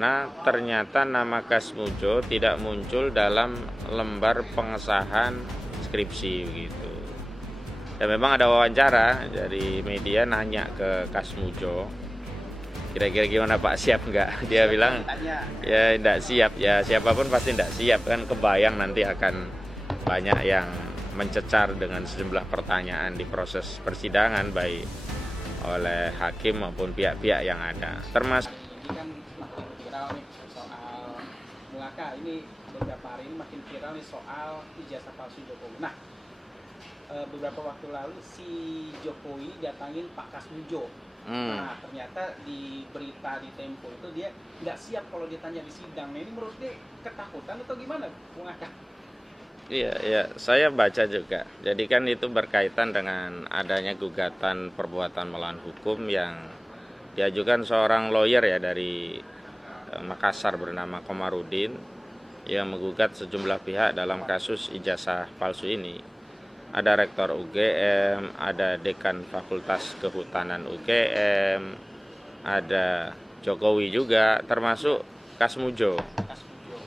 Nah, ternyata nama Kasmujo tidak muncul dalam lembar pengesahan skripsi begitu. Dan memang ada wawancara dari media nanya ke Kasmujo, kira-kira gimana Pak, siap nggak? Dia bilang ya tidak siap, ya siapapun pasti tidak siap kan, kebayang nanti akan banyak yang mencecar dengan sejumlah pertanyaan di proses persidangan baik oleh hakim maupun pihak-pihak yang ada, termasuk ini kan makin viral nih soal Melaka. Ini beberapa hari ini makin viral nih soal ijazah palsu Jokowi. Nah, beberapa waktu lalu si Jokowi datangin Pak Kasmujo. Nah, ternyata di berita di Tempo itu dia nggak siap kalau ditanya di sidang. Nah, ini menurut dia ketakutan atau gimana, Bung Aka? Iya, saya baca juga. Jadi kan itu berkaitan dengan adanya gugatan perbuatan melawan hukum yang diajukan seorang lawyer ya dari Makassar bernama Komarudin yang menggugat sejumlah pihak dalam kasus ijazah palsu ini. Ada rektor UGM, ada dekan Fakultas Kehutanan UGM, ada Jokowi juga, termasuk Kasmujo.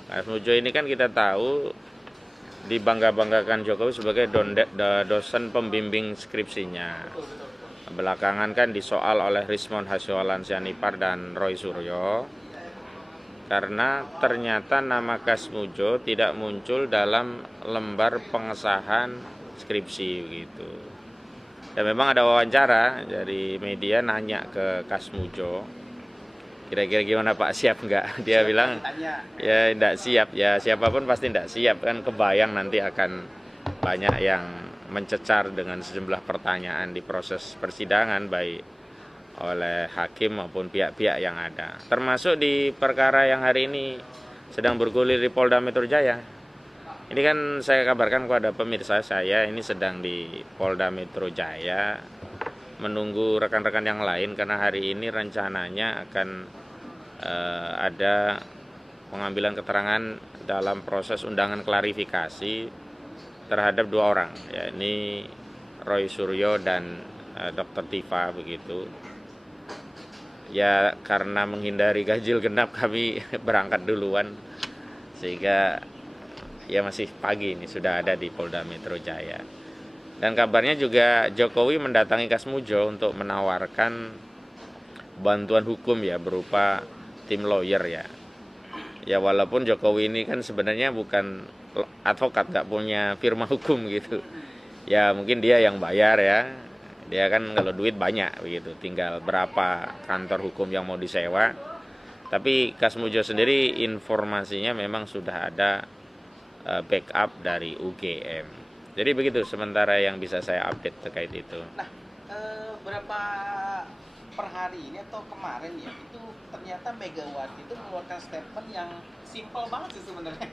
Kasmujo ini kan kita tahu dibangga-banggakan Jokowi sebagai dosen pembimbing skripsinya. Belakangan kan disoal oleh Rismon Hasyolan Sianipar dan Roy Suryo karena ternyata nama Kasmujo tidak muncul dalam lembar pengesahan skripsi begitu. Dan memang ada wawancara dari media nanya ke Kasmujo, kira-kira gimana Pak, siap nggak? Dia bilang ya tidak siap, ya siapapun pasti tidak siap kan, kebayang nanti akan banyak yang mencecar dengan sejumlah pertanyaan di proses persidangan baik oleh hakim maupun pihak-pihak yang ada, termasuk di perkara yang hari ini sedang bergulir di Polda Metro Jaya. Ini kan saya kabarkan kepada pemirsa, saya ini sedang di Polda Metro Jaya menunggu rekan-rekan yang lain karena hari ini rencananya akan ada pengambilan keterangan dalam proses undangan klarifikasi terhadap dua orang, yakni Roy Suryo dan Dr. Tifa begitu. Ya karena menghindari ganjil genap kami berangkat duluan sehingga ya masih pagi ini sudah ada di Polda Metro Jaya. Dan kabarnya juga Jokowi mendatangi Kasmujo untuk menawarkan bantuan hukum ya berupa tim lawyer ya. Ya walaupun Jokowi ini kan sebenarnya bukan advokat, nggak punya firma hukum gitu. Ya mungkin dia yang bayar ya. Dia kan kalau duit banyak begitu, tinggal berapa kantor hukum yang mau disewa. Tapi Kasmujo sendiri informasinya memang sudah ada backup dari UGM. Jadi begitu sementara yang bisa saya update terkait itu. Nah, berapa per hari ini atau kemarin ya, itu ternyata Megawati itu mengeluarkan statement yang simple banget sih sebenarnya.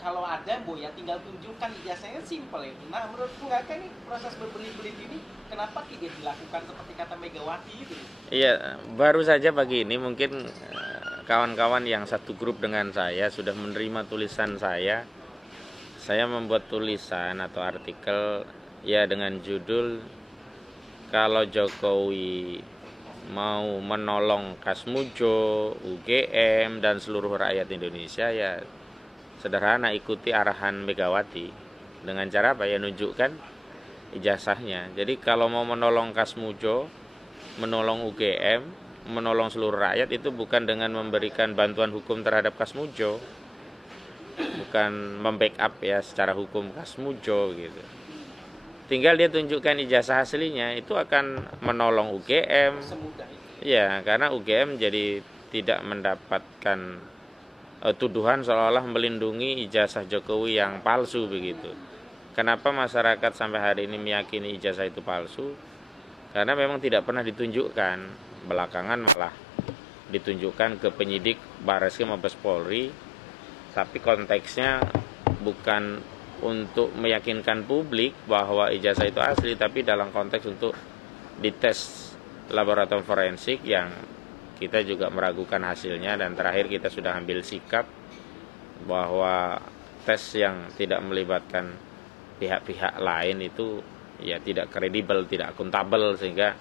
Kalau ada Bu ya tinggal tunjukkan ijazahnya, simple itu. Nah, menurut Bung Aka ini proses berbelit-belit ini kenapa tidak dilakukan seperti kata Megawati itu? Iya, baru saja pagi ini mungkin kawan-kawan yang satu grup dengan saya sudah menerima tulisan saya. Saya membuat tulisan atau artikel ya dengan judul kalau Jokowi mau menolong Kasmujo, UGM dan seluruh rakyat Indonesia ya sederhana, ikuti arahan Megawati. Dengan cara apa ya, nunjukkan ijazahnya. Jadi kalau mau menolong Kasmujo, menolong UGM, menolong seluruh rakyat itu bukan dengan memberikan bantuan hukum terhadap Kasmujo, bukan membackup ya secara hukum Kasmujo gitu. Tinggal dia tunjukkan ijazah aslinya, itu akan menolong UGM. Ya, karena UGM jadi tidak mendapatkan tuduhan seolah-olah melindungi ijazah Jokowi yang palsu begitu. Kenapa masyarakat sampai hari ini meyakini ijazah itu palsu? Karena memang tidak pernah ditunjukkan. Belakangan malah ditunjukkan ke penyidik Barreskrim Mabes Polri, tapi konteksnya bukan untuk meyakinkan publik bahwa ijazah itu asli, tapi dalam konteks untuk dites laboratorium forensik yang kita juga meragukan hasilnya. Dan terakhir kita sudah ambil sikap bahwa tes yang tidak melibatkan pihak-pihak lain itu ya tidak kredibel, tidak akuntabel, sehingga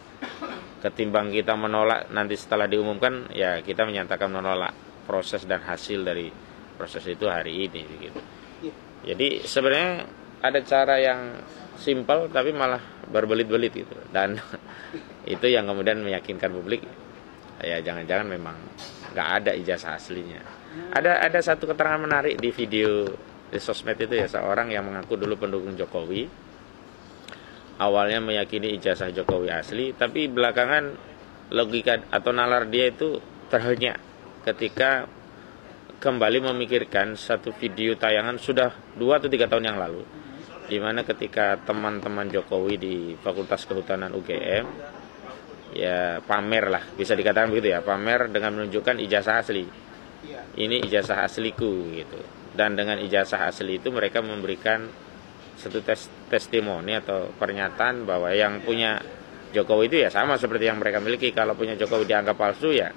Ketimbang kita menolak nanti setelah diumumkan, ya kita menyatakan menolak proses dan hasil dari proses itu hari ini begitu. Jadi sebenarnya ada cara yang simpel tapi malah berbelit-belit gitu, dan itu yang kemudian meyakinkan publik ya jangan-jangan memang nggak ada ijazah aslinya. Ada satu keterangan menarik di video di sosmed itu ya, seorang yang mengaku dulu pendukung Jokowi, awalnya meyakini ijazah Jokowi asli, tapi belakangan logika atau nalar dia itu terhenyak ketika kembali memikirkan satu video tayangan sudah 2 atau 3 tahun yang lalu, di mana ketika teman-teman Jokowi di Fakultas Kehutanan UGM ya pamer lah, bisa dikatakan begitu ya, pamer dengan menunjukkan ijazah asli. Ini ijazah asliku gitu. Dan dengan ijazah asli itu mereka memberikan satu testimoni atau pernyataan bahwa yang punya Jokowi itu ya sama seperti yang mereka miliki. Kalau punya Jokowi dianggap palsu, ya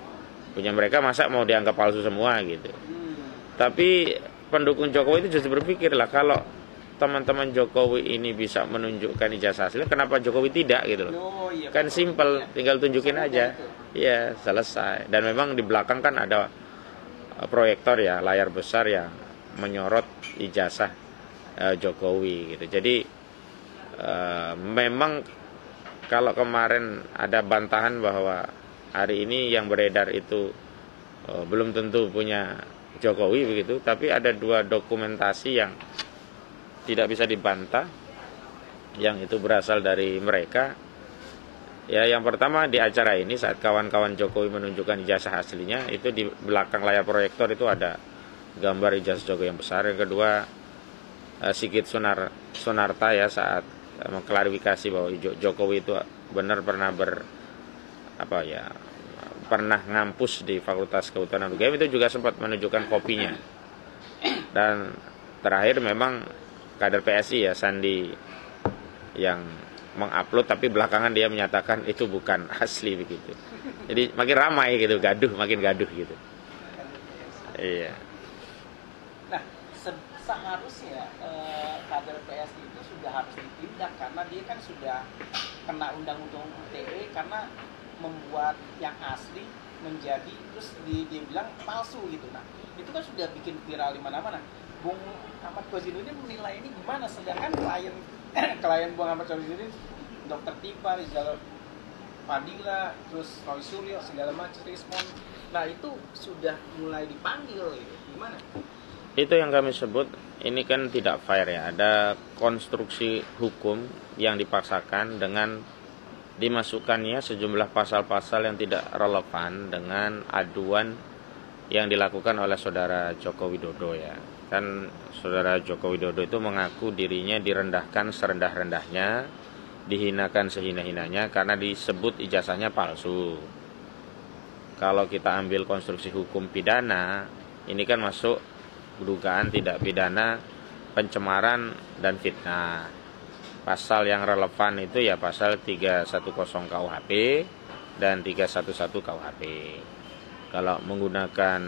punya mereka masa mau dianggap palsu semua gitu. Tapi pendukung Jokowi itu justru berpikir lah, kalau teman-teman Jokowi ini bisa menunjukkan ijazah asli, kenapa Jokowi tidak gitu loh. Kan simpel, tinggal tunjukin aja. Iya, selesai. Dan memang di belakang kan ada proyektor ya, layar besar yang menyorot ijazah Jokowi gitu. Jadi memang kalau kemarin ada bantahan bahwa hari ini yang beredar itu belum tentu punya Jokowi begitu, tapi ada 2 dokumentasi yang tidak bisa dibantah, yang itu berasal dari mereka. Ya, yang pertama di acara ini saat kawan-kawan Jokowi menunjukkan ijazah aslinya, itu di belakang layar proyektor itu ada gambar ijazah Jokowi yang besar. Yang kedua Sigit Sunarta ya saat mengklarifikasi bahwa Jokowi itu benar pernah pernah ngampus di Fakultas Kehutanan UGM, itu juga sempat menunjukkan kopinya. Dan terakhir memang kader PSI ya, Sandi, yang mengupload, tapi belakangan dia menyatakan itu bukan asli begitu. Jadi makin ramai gitu, makin gaduh gitu. Iya. Nah, seharusnya kader PSI itu sudah harus ditindak, karena dia kan sudah kena undang-undang ITE karena membuat yang asli menjadi, terus dia bilang palsu gitu. Nah, itu kan sudah bikin viral di mana-mana. Bung Ahmad Kozinudin menilai ini gimana? Sedangkan klien Bung Ahmad Kozinudin, Dr. Tipa, Rizal Fadila, terus Roy Suryo, segala macam respon. Nah, itu sudah mulai dipanggil gitu. Gimana? Itu yang kami sebut ini kan tidak fair ya. Ada konstruksi hukum yang dipaksakan dengan dimasukkannya sejumlah pasal-pasal yang tidak relevan dengan aduan yang dilakukan oleh saudara Joko Widodo ya. Kan saudara Joko Widodo itu mengaku dirinya direndahkan serendah-rendahnya, dihinakan sehina-hinanya karena disebut ijazahnya palsu. Kalau kita ambil konstruksi hukum pidana, ini kan masuk dugaan tidak pidana pencemaran dan fitnah. Pasal yang relevan itu ya pasal 310 KUHP dan 311 KUHP. Kalau menggunakan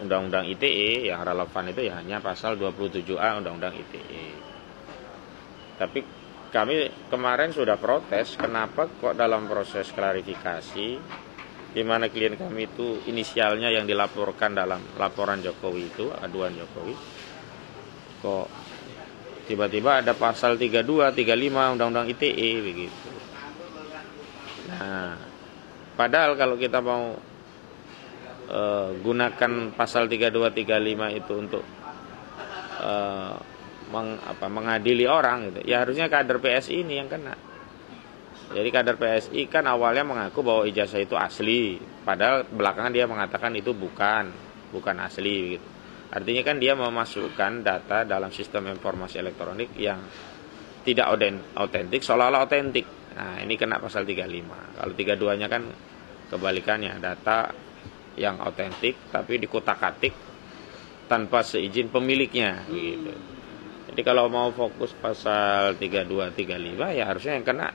Undang-Undang ITE yang relevan itu ya hanya pasal 27A Undang-Undang ITE. Tapi kami kemarin sudah protes, kenapa kok dalam proses klarifikasi di mana klien kami itu inisialnya yang dilaporkan dalam laporan Jokowi itu, aduan Jokowi, kok tiba-tiba ada pasal 32, 35 Undang-Undang ITE begitu. Nah, padahal kalau kita mau gunakan pasal 32, 35 itu untuk mengadili orang gitu, ya harusnya kader PSI ini yang kena. Jadi kader PSI kan awalnya mengaku bahwa ijazah itu asli, padahal belakangan dia mengatakan itu bukan asli gitu. Artinya kan dia memasukkan data dalam sistem informasi elektronik yang tidak autentik seolah-olah autentik. Nah, ini kena pasal 35. Kalau 32-nya kan kebalikannya, data yang autentik tapi dikutak-atik tanpa seizin pemiliknya begitu. Jadi kalau mau fokus pasal 32, 35 ya harusnya yang kena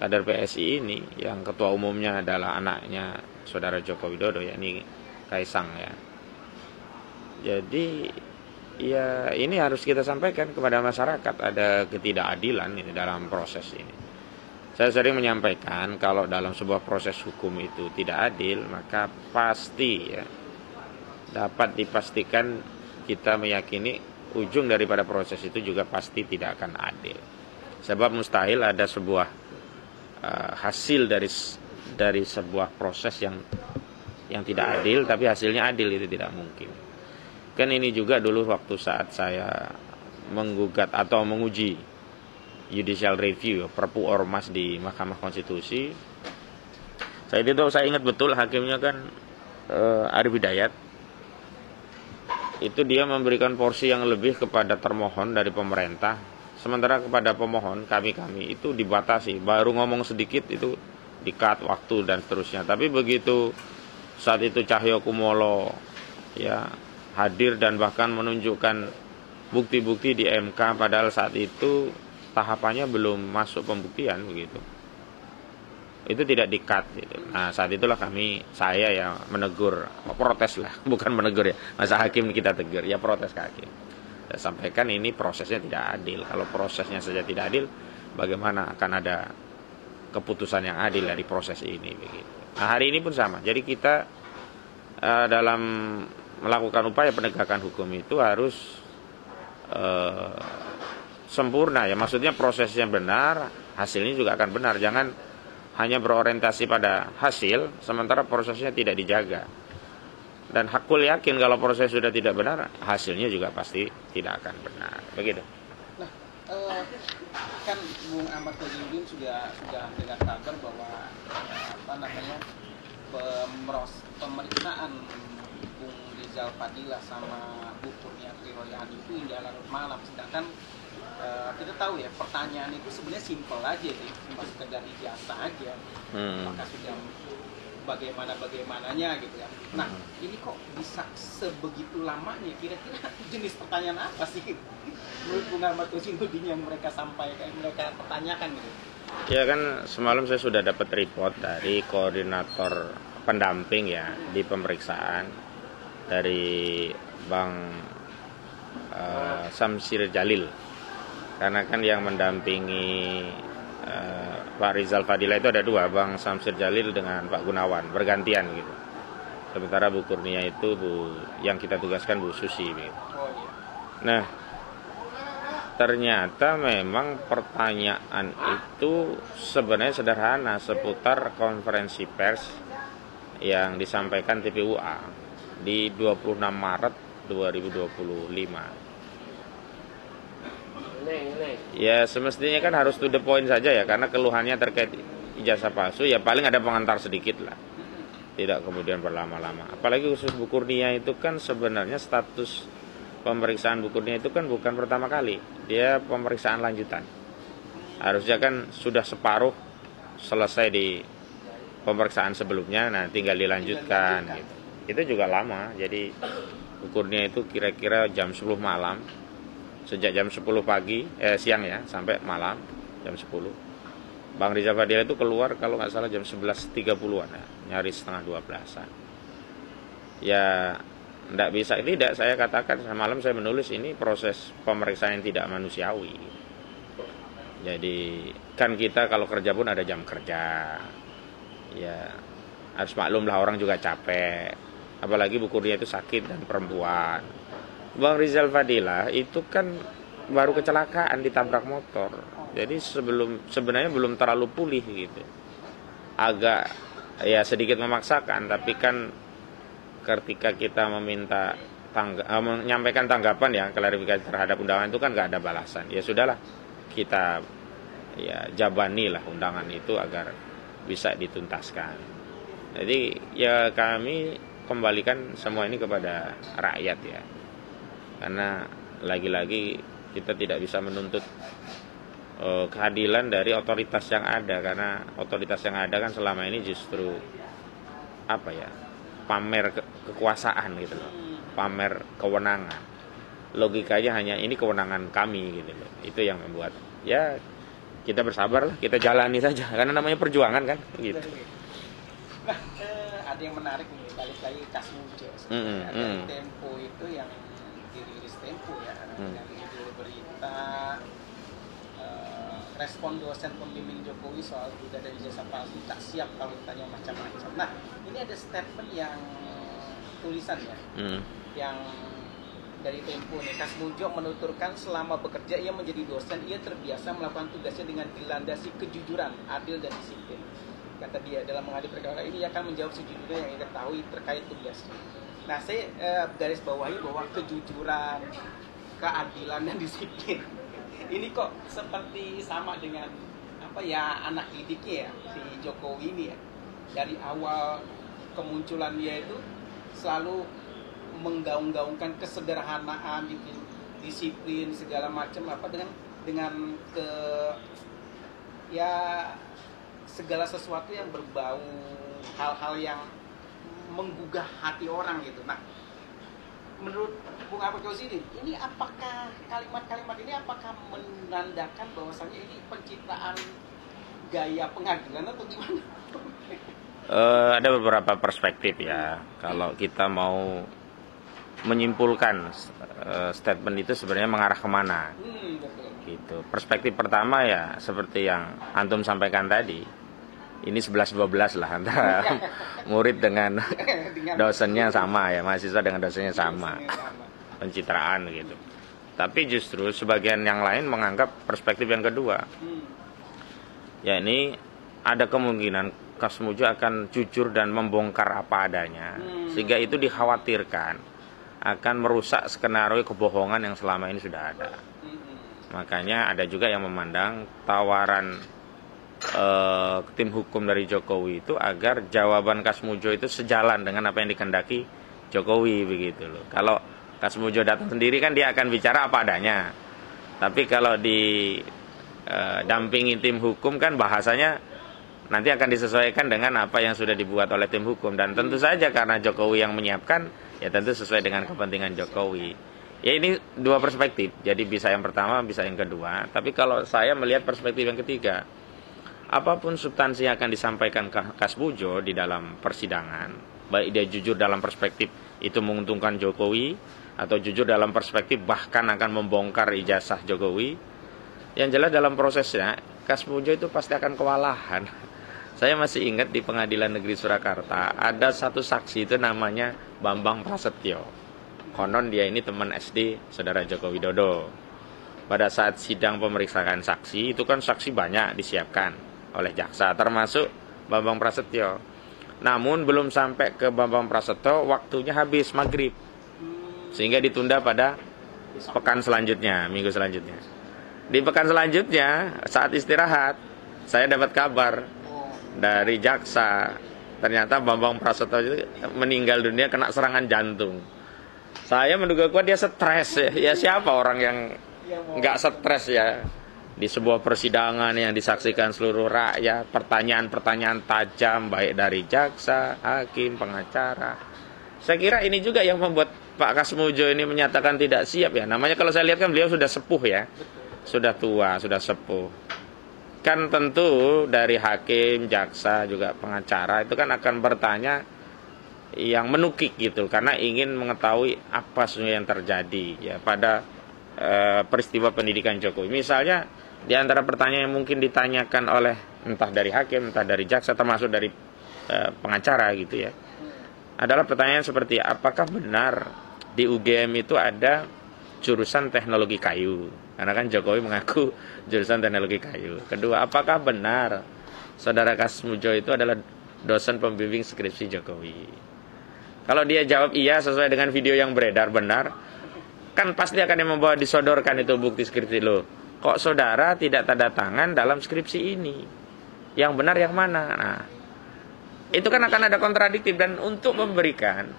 kader PSI ini, yang ketua umumnya adalah anaknya saudara Joko Widodo, yakni Kaisang ya. Jadi ya ini harus kita sampaikan kepada masyarakat, ada ketidakadilan ini dalam proses ini. Saya sering menyampaikan kalau dalam sebuah proses hukum itu tidak adil, maka pasti ya dapat dipastikan kita meyakini ujung daripada proses itu juga pasti tidak akan adil. Sebab mustahil ada sebuah hasil dari sebuah proses yang tidak adil tapi hasilnya adil, itu tidak mungkin. Kan ini juga dulu waktu saat saya menggugat atau menguji judicial review Perpu Ormas di Mahkamah Konstitusi. Saya ingat betul hakimnya kan Arif Hidayat. Itu dia memberikan porsi yang lebih kepada termohon dari pemerintah, sementara kepada pemohon kami itu dibatasi, baru ngomong sedikit itu di-cut waktu dan seterusnya. Tapi begitu saat itu Cahyokumolo ya hadir dan bahkan menunjukkan bukti-bukti di MK, padahal saat itu tahapannya belum masuk pembuktian begitu. Itu tidak di-cut gitu. Nah, saat itulah saya ya menegur, protes lah, bukan menegur ya. Masa hakim kita tegur, ya protes ke hakim. Saya sampaikan ini prosesnya tidak adil. Kalau prosesnya saja tidak adil, bagaimana akan ada keputusan yang adil dari proses ini begitu. Nah, hari ini pun sama. Jadi kita dalam melakukan upaya penegakan hukum itu harus sempurna ya, maksudnya prosesnya benar, hasilnya juga akan benar. Jangan hanya berorientasi pada hasil sementara prosesnya tidak dijaga. Dan hakul yakin kalau proses sudah tidak benar, hasilnya juga pasti tidak akan benar. Begitu. Nah, kan Bung Ahmad Tajudin sudah dengar kabar bahwa pemeriksaan Bung Rizal Fadilah sama Bu Kurniati Royani itu hingga larut malam. Sedangkan kita tahu ya, pertanyaan itu sebenarnya simpel aja sih, cuma sekedar ijazah aja. Maka sudah bagaimananya gitu ya. Nah, ini kok bisa sebegitu lamanya? Kira-kira jenis pertanyaan apa sih menurut Bung Ahmad Tajudin yang mereka sampaikan, mereka pertanyakan gitu? Ya kan semalam saya sudah dapat report dari koordinator pendamping ya di pemeriksaan dari Bang Samsir Jalil. Karena kan yang mendampingi Pak Rizal Fadilah itu ada dua, Bang Samsir Jalil dengan Pak Gunawan, bergantian gitu. Sementara Bu Kurnia itu yang kita tugaskan Bu Susi gitu. Nah, ternyata memang pertanyaan itu sebenarnya sederhana seputar konferensi pers yang disampaikan TPUA di 26 Maret 2025. Ya semestinya kan harus to the point saja ya, karena keluhannya terkait ijazah palsu ya paling ada pengantar sedikit lah, tidak kemudian berlama-lama. Apalagi khusus Bu Kurnia itu kan sebenarnya status pemeriksaan Bu Kurnia itu kan bukan pertama kali, dia pemeriksaan lanjutan. Harusnya kan sudah separuh selesai di pemeriksaan sebelumnya, nah tinggal dilanjutkan gitu. Itu juga lama. Jadi Bu Kurnia itu kira-kira jam 10 malam, sejak jam 10 siang ya sampai malam jam 10. Bang Rizal Fadilah itu keluar kalau nggak salah jam 11.30-an ya, nyaris setengah 12-an. Ya tidak saya katakan semalam saya menulis ini proses pemeriksaan yang tidak manusiawi. Jadi kan kita kalau kerja pun ada jam kerja. Ya harus maklum lah, orang juga capek. Apalagi Bu Kurnia itu sakit dan perempuan. Bang Rizal Fadilah itu kan baru kecelakaan ditabrak motor. Jadi sebenarnya belum terlalu pulih gitu. Agak ya sedikit memaksakan, tapi kan ketika kita menyampaikan tanggapan ya, klarifikasi terhadap undangan itu kan nggak ada balasan. Ya sudahlah, kita ya jabani lah undangan itu agar bisa dituntaskan. Jadi ya kami kembalikan semua ini kepada rakyat ya. Karena lagi-lagi kita tidak bisa menuntut keadilan dari otoritas yang ada, karena otoritas yang ada kan selama ini justru pamer kekuasaan gitu loh, pamer kewenangan. Logikanya hanya ini kewenangan kami gitu loh. Itu yang membuat ya kita bersabar lah, kita jalani saja karena namanya perjuangan kan gitu. Nah, ada yang menarik nih, balik lagi kasus dari Tempo itu yang dirilis Tempo ya, dari judul berita respon dosen pembimbing Jokowi soal juga dari ijazah palsu tak siap kalau ditanya macam-macam. Nah, ini ada statement yang tulisan ya, yang dari Tempo nih. Kasmujo menuturkan selama bekerja ia menjadi dosen, ia terbiasa melakukan tugasnya dengan dilandasi kejujuran, adil dan disiplin. Kata dia, dalam menghadapi perkara ini ia akan menjawab sejujurnya yang ia ketahui terkait tugasnya. Nah, saya garis bawahi bahwa kejujuran, keadilan dan disiplin ini kok seperti sama dengan apa ya, anak didiknya ya, si Jokowi ini ya. Dari awal kemunculan dia itu selalu menggaung-gaungkan kesederhanaan, disiplin segala macam apa dengan ke ya segala sesuatu yang berbau hal-hal yang menggugah hati orang gitu. Nah, menurut Bung Ahmad Ghazali, ini apakah kalimat-kalimat ini apakah menandakan bahwasannya ini pencitraan gaya pengadilan atau gimana? Ada beberapa perspektif ya. Kalau kita mau menyimpulkan statement itu sebenarnya mengarah kemana, Betul. gitu. Perspektif pertama ya seperti yang antum sampaikan tadi, ini 11-12 lah antara murid dengan dosennya sama ya, mahasiswa dengan dosennya sama, pencitraan gitu. Tapi justru sebagian yang lain menganggap perspektif yang kedua, ya ini ada kemungkinan Kasmujo akan jujur dan membongkar apa adanya, sehingga itu dikhawatirkan akan merusak skenario kebohongan yang selama ini sudah ada. Makanya ada juga yang memandang tawaran tim hukum dari Jokowi itu agar jawaban Kasmujo itu sejalan dengan apa yang dikehendaki Jokowi begitu loh. Kalau Kasmujo datang sendiri kan dia akan bicara apa adanya. Tapi kalau dampingi tim hukum kan bahasanya nanti akan disesuaikan dengan apa yang sudah dibuat oleh tim hukum. Dan tentu saja karena Jokowi yang menyiapkan, ya tentu sesuai dengan kepentingan Jokowi. Ya ini dua perspektif, jadi bisa yang pertama, bisa yang kedua. Tapi kalau saya melihat perspektif yang ketiga, apapun substansi yang akan disampaikan Kasmujo di dalam persidangan, baik dia jujur dalam perspektif itu menguntungkan Jokowi, atau jujur dalam perspektif bahkan akan membongkar ijazah Jokowi, yang jelas dalam prosesnya Kasmujo itu pasti akan kewalahan. Saya masih ingat di Pengadilan Negeri Surakarta ada satu saksi itu namanya Bambang Prasetyo. Konon dia ini teman SD Saudara Joko Widodo. Pada saat sidang pemeriksaan saksi itu kan saksi banyak disiapkan oleh jaksa, termasuk Bambang Prasetyo. Namun belum sampai ke Bambang Prasetyo waktunya habis maghrib, sehingga ditunda pada pekan selanjutnya, minggu selanjutnya. Di pekan selanjutnya saat istirahat saya dapat kabar dari jaksa, ternyata Bambang Prasetyo itu meninggal dunia kena serangan jantung. Saya menduga kuat dia stres ya. Ya siapa orang yang nggak stres ya di sebuah persidangan yang disaksikan seluruh rakyat, pertanyaan-pertanyaan tajam baik dari jaksa, hakim, pengacara. Saya kira ini juga yang membuat Pak Kasmujo ini menyatakan tidak siap ya. Namanya kalau saya lihat kan beliau sudah sepuh ya, sudah tua, sudah sepuh. Kan tentu dari hakim, jaksa, juga pengacara itu kan akan bertanya yang menukik gitu, karena ingin mengetahui apa sebenarnya yang terjadi ya pada peristiwa pendidikan Jokowi. Misalnya di antara pertanyaan yang mungkin ditanyakan oleh entah dari hakim, entah dari jaksa, termasuk dari pengacara gitu ya, adalah pertanyaan seperti apakah benar di UGM itu ada jurusan teknologi kayu, karena kan Jokowi mengaku jurusan teknologi kayu. Kedua, apakah benar Saudara Kasmujo itu adalah dosen pembimbing skripsi Jokowi? Kalau dia jawab iya sesuai dengan video yang beredar benar, kan pasti akan yang membawa disodorkan itu bukti skripsi lo. Kok saudara tidak tanda tangan dalam skripsi ini? Yang benar yang mana? Nah, itu kan akan ada kontradiktif, dan untuk memberikan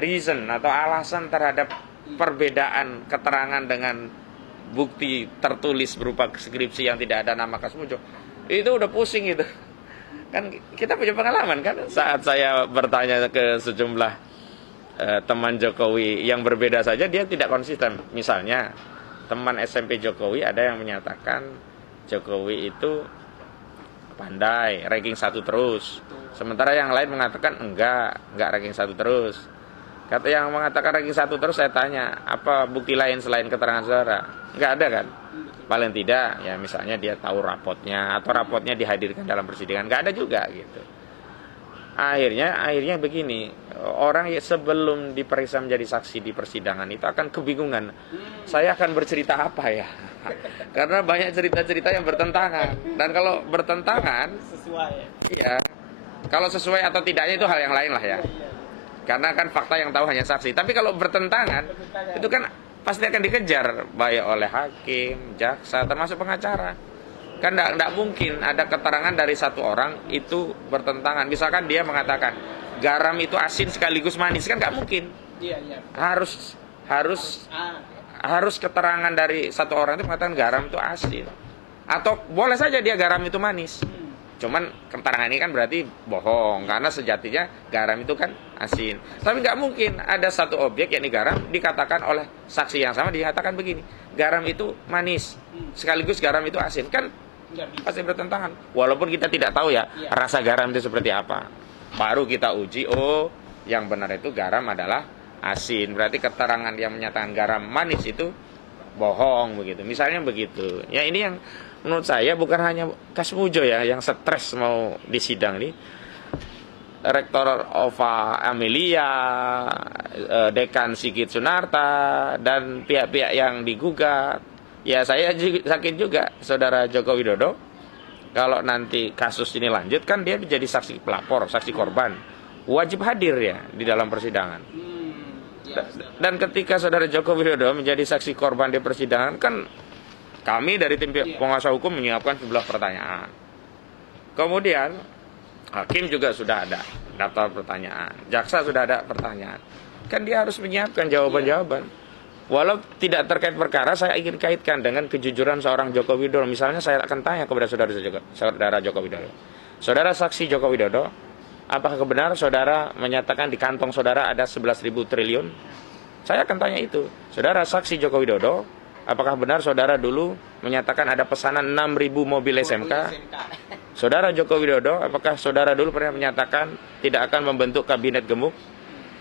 reason atau alasan terhadap perbedaan keterangan dengan bukti tertulis berupa skripsi yang tidak ada nama Kasmujo, itu udah pusing gitu. Kan kita punya pengalaman kan saat saya bertanya ke sejumlah teman Jokowi yang berbeda saja, dia tidak konsisten. Misalnya teman SMP Jokowi ada yang menyatakan Jokowi itu pandai, ranking 1 terus. Sementara yang lain mengatakan enggak ranking 1 terus. Kata yang mengatakan ranking 1 terus, saya tanya, apa bukti lain selain keterangan saudara? Enggak ada kan? paling tidak ya misalnya dia tahu rapotnya atau rapotnya dihadirkan dalam persidangan, nggak ada juga gitu. Akhirnya begini, orang sebelum diperiksa menjadi saksi di persidangan itu akan kebingungan. Saya akan bercerita apa ya? Karena banyak cerita-cerita yang bertentangan. Dan kalau bertentangan, sesuai. Iya. Kalau sesuai atau tidaknya itu hal yang lain lah ya. Karena kan fakta yang tahu hanya saksi. Tapi kalau bertentangan, itu kan pasti akan dikejar baik oleh hakim, jaksa, termasuk pengacara. Kan tidak mungkin ada keterangan dari satu orang itu bertentangan. Misalkan dia mengatakan garam itu asin sekaligus manis, kan nggak mungkin. Iya. Harus keterangan dari satu orang itu mengatakan garam itu asin. Atau boleh saja dia garam itu manis. Cuman keterangan ini kan berarti bohong, karena sejatinya garam itu kan asin. Tapi nggak mungkin ada satu objek yakni garam dikatakan oleh saksi yang sama dikatakan begini, garam itu manis sekaligus garam itu asin, kan pasti bertentangan. Walaupun kita tidak tahu ya rasa garam itu seperti apa. Baru kita uji, oh yang benar itu garam adalah asin. Berarti keterangan yang menyatakan garam manis itu bohong begitu. Misalnya begitu. Ya ini yang menurut saya bukan hanya Kasmujo ya yang stres mau disidang nih. Rektor Ova Amelia, Dekan Sigit Sunarta, dan pihak-pihak yang digugat. Ya saya yakin juga Saudara Joko Widodo kalau nanti kasus ini lanjut kan dia menjadi saksi pelapor, saksi korban, wajib hadir ya di dalam persidangan. Dan ketika Saudara Joko Widodo menjadi saksi korban di persidangan kan kami dari tim penguasa hukum menyiapkan sejumlah pertanyaan. Kemudian hakim juga sudah ada daftar pertanyaan, jaksa sudah ada pertanyaan. Kan dia harus menyiapkan jawaban-jawaban. Walau tidak terkait perkara, saya ingin kaitkan dengan kejujuran seorang Joko Widodo. Misalnya saya akan tanya kepada saudara Joko Widodo. Saudara saksi Joko Widodo, apakah benar saudara menyatakan di kantong saudara ada 11.000 triliun? Saya akan tanya itu. Saudara saksi Joko Widodo, apakah benar saudara dulu menyatakan ada pesanan 6.000 mobil SMK? Saudara Joko Widodo, apakah saudara dulu pernah menyatakan tidak akan membentuk kabinet gemuk?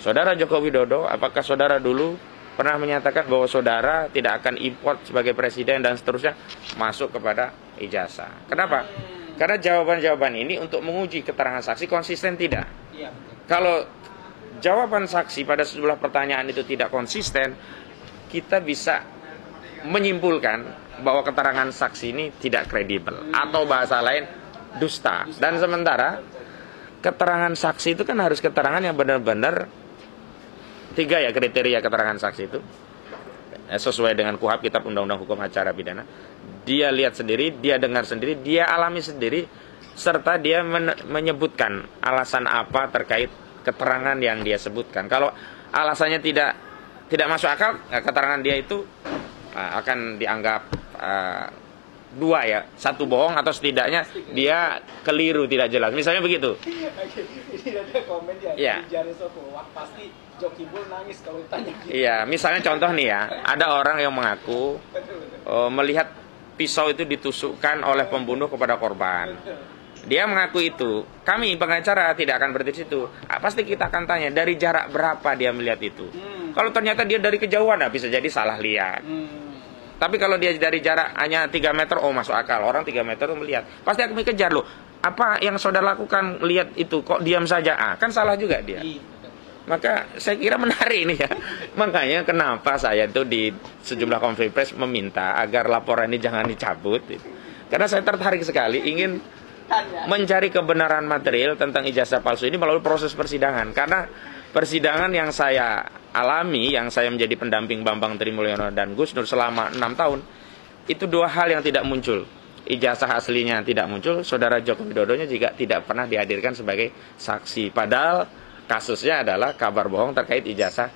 Saudara Joko Widodo, apakah saudara dulu pernah menyatakan bahwa saudara tidak akan import sebagai presiden dan seterusnya, masuk kepada ijazah? Kenapa? Karena jawaban-jawaban ini untuk menguji keterangan saksi konsisten tidak. Kalau jawaban saksi pada sejumlah pertanyaan itu tidak konsisten, kita bisa menyimpulkan bahwa keterangan saksi ini tidak kredibel, atau bahasa lain dusta. Dan sementara keterangan saksi itu kan harus keterangan yang benar-benar 3 ya kriteria keterangan saksi itu sesuai dengan KUHP, Kitab Undang-Undang Hukum Acara Pidana. Dia lihat sendiri, dia dengar sendiri, dia alami sendiri, serta dia menyebutkan alasan apa terkait keterangan yang dia sebutkan. Kalau alasannya tidak masuk akal, keterangan dia itu akan dianggap 2 ya, 1 bohong atau setidaknya dia keliru, tidak jelas. Misalnya begitu. Ini ada komen ya. Wah, pasti Jokibul nangis kalau ditanya gitu. Iya, misalnya contoh nih ya, ada orang yang mengaku melihat pisau itu ditusukkan oleh pembunuh kepada korban. Dia mengaku itu. Kami pengacara tidak akan berhenti di situ. Pasti kita akan tanya dari jarak berapa dia melihat itu. Kalau ternyata dia dari kejauhan, bisa jadi salah lihat. Tapi kalau dia dari jarak hanya 3 meter, oh masuk akal. Orang 3 meter tuh melihat. Pasti akan kejar loh. Apa yang saudara lakukan lihat itu kok diam saja? Kan salah juga dia. Maka saya kira menarik ini ya. Makanya kenapa saya itu di sejumlah konferensi pers meminta agar laporan ini jangan dicabut. Karena saya tertarik sekali ingin mencari kebenaran material tentang ijazah palsu ini melalui proses persidangan. Karena persidangan yang saya alami, yang saya menjadi pendamping Bambang Trimulyono dan Gus Nur selama 6 tahun, itu 2 hal yang tidak muncul. Ijazah aslinya tidak muncul, saudara Joko Widodonya juga tidak pernah dihadirkan sebagai saksi. Padahal kasusnya adalah kabar bohong terkait ijazah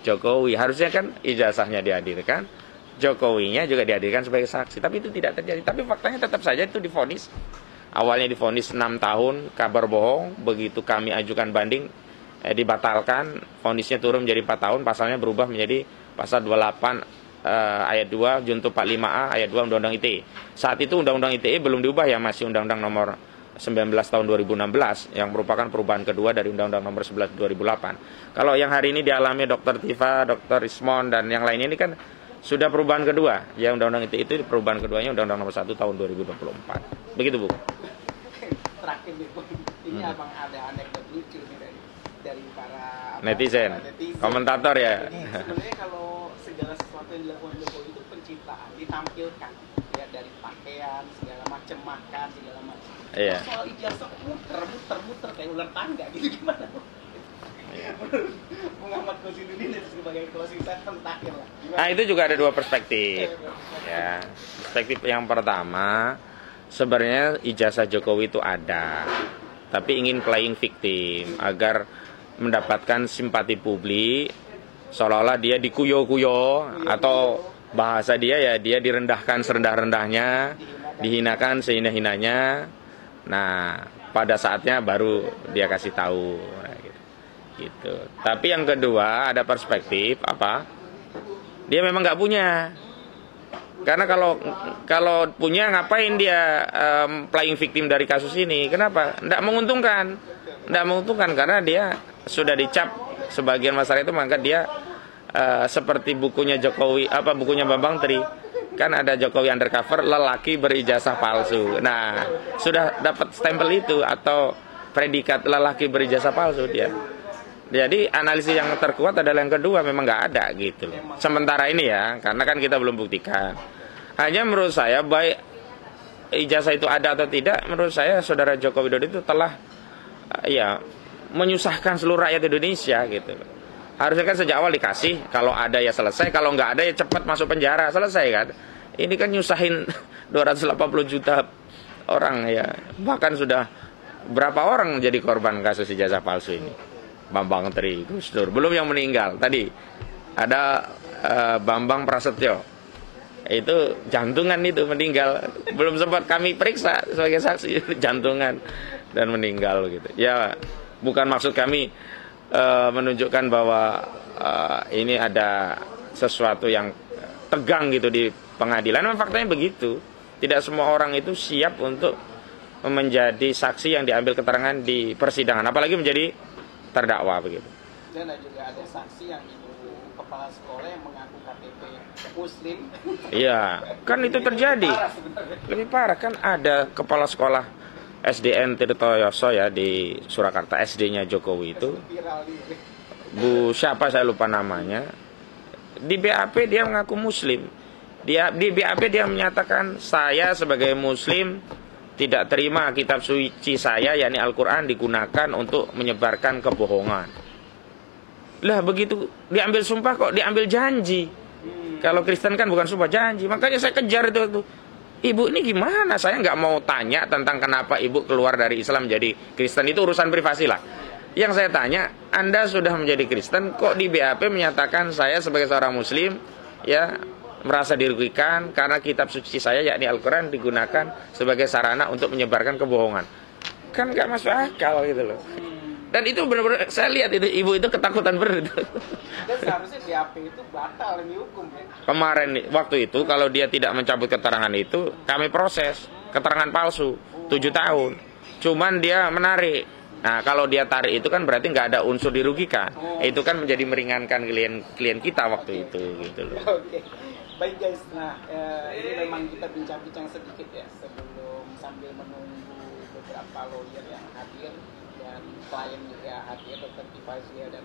Jokowi. Harusnya kan ijazahnya dihadirkan, Jokowinya juga dihadirkan sebagai saksi. Tapi itu tidak terjadi. Tapi faktanya tetap saja itu divonis. Awalnya divonis 6 tahun, kabar bohong. Begitu kami ajukan banding, dibatalkan. Vonisnya turun menjadi 4 tahun. Pasalnya berubah menjadi pasal 28 ayat 2 junto 45A ayat 2 Undang-Undang ITE. Saat itu Undang-Undang ITE belum diubah ya, masih Undang-Undang nomor 19 tahun 2016 yang merupakan perubahan kedua dari Undang-Undang nomor 11 2008. Kalau yang hari ini dialami Dr. Tifa, Dr. Ismon dan yang lainnya ini kan sudah perubahan kedua. Ya undang-undang itu perubahan keduanya Undang-Undang Nomor 1 Tahun 2024. Begitu, Bu. Terakhir nih, Bu. Ini abang ada anekdot lucu nih dari para Netizen, netizen, komentator ya. Ini sebenarnya kalau segala sesuatu yang dilakukan Jokowi itu pencitraan, ditampilkan ya, dari pakaian, segala macam, makan, segala macam. Iya. Soal ijazah muter kayak ular tangga gitu, gimana, Bu? Iya. Muhammad Kosidudin itu sebagai closing statement terakhir lah. Nah, itu juga ada dua perspektif. Ya, perspektif yang pertama, sebenarnya ijazah Jokowi itu ada, tapi ingin playing victim agar mendapatkan simpati publik, seolah-olah dia dikuyo-kuyo atau bahasa dia ya dia direndahkan serendah-rendahnya, dihinakan sehina-hinanya. Nah, pada saatnya baru dia kasih tahu. Nah, gitu. Tapi yang kedua ada perspektif apa? Dia memang nggak punya. Karena kalau punya ngapain dia playing victim dari kasus ini? Kenapa? Nggak menguntungkan. Nggak menguntungkan karena dia sudah dicap sebagian masyarakat itu maka dia seperti bukunya Jokowi bukunya Bambang Tri. Kan ada Jokowi undercover lelaki berijazah palsu. Nah, sudah dapat stempel itu atau predikat lelaki berijazah palsu dia. Jadi analisis yang terkuat adalah yang kedua, memang nggak ada gitu. Sementara ini ya, karena kan kita belum buktikan. Hanya menurut saya baik ijazah itu ada atau tidak, menurut saya saudara Joko Widodo itu telah ya menyusahkan seluruh rakyat Indonesia gitu. Harusnya kan sejak awal dikasih, kalau ada ya selesai, kalau nggak ada ya cepat masuk penjara, selesai kan. Ini kan nyusahin 280 juta orang ya. Bahkan sudah berapa orang jadi korban kasus ijazah palsu ini. Bambang Tri, Gus Dur, belum yang meninggal. Tadi ada Bambang Prasetyo, itu jantungan itu meninggal, belum sempat kami periksa sebagai saksi, jantungan dan meninggal gitu. Ya, bukan maksud kami menunjukkan bahwa ini ada sesuatu yang tegang gitu di pengadilan. Memang faktanya begitu. Tidak semua orang itu siap untuk menjadi saksi yang diambil keterangan di persidangan, apalagi menjadi terdakwa begitu. Dan juga ada saksi yang ibu kepala sekolah yang mengaku KTP Muslim. Iya, kan itu terjadi. Lebih parah kan ada kepala sekolah SDN Tirtoyoso ya di Surakarta, SD-nya Jokowi itu. Bu siapa saya lupa namanya. Di BAP dia mengaku Muslim. Di BAP dia menyatakan saya sebagai Muslim tidak terima kitab suci saya yakni Al-Quran digunakan untuk menyebarkan kebohongan. Lah begitu diambil sumpah kok diambil janji. Kalau Kristen kan bukan sumpah, janji. Makanya saya kejar itu. Ibu ini gimana? Saya nggak mau tanya tentang kenapa ibu keluar dari Islam jadi Kristen, itu urusan privasi lah. Yang saya tanya, Anda sudah menjadi Kristen kok di BAP menyatakan saya sebagai seorang Muslim ya merasa dirugikan karena kitab suci saya yakni Al-Quran digunakan sebagai sarana untuk menyebarkan kebohongan. Kan gak masuk akal gitu loh. Dan itu benar-benar saya lihat itu ibu itu ketakutan benar. Dan seharusnya BAP itu batal yang dihukum ya. Kemarin waktu itu kalau dia tidak mencabut keterangan itu kami proses keterangan palsu 7 tahun. Cuman dia menarik. Nah kalau dia tarik itu kan berarti nggak ada unsur dirugikan. Itu kan menjadi meringankan klien kita waktu itu gitu loh. Oke. Baik guys, nah ini memang kita bincang-bincang sedikit ya sebelum sambil menunggu beberapa lawyer yang hadir dan klien juga hadir, Dr. Tifazia dan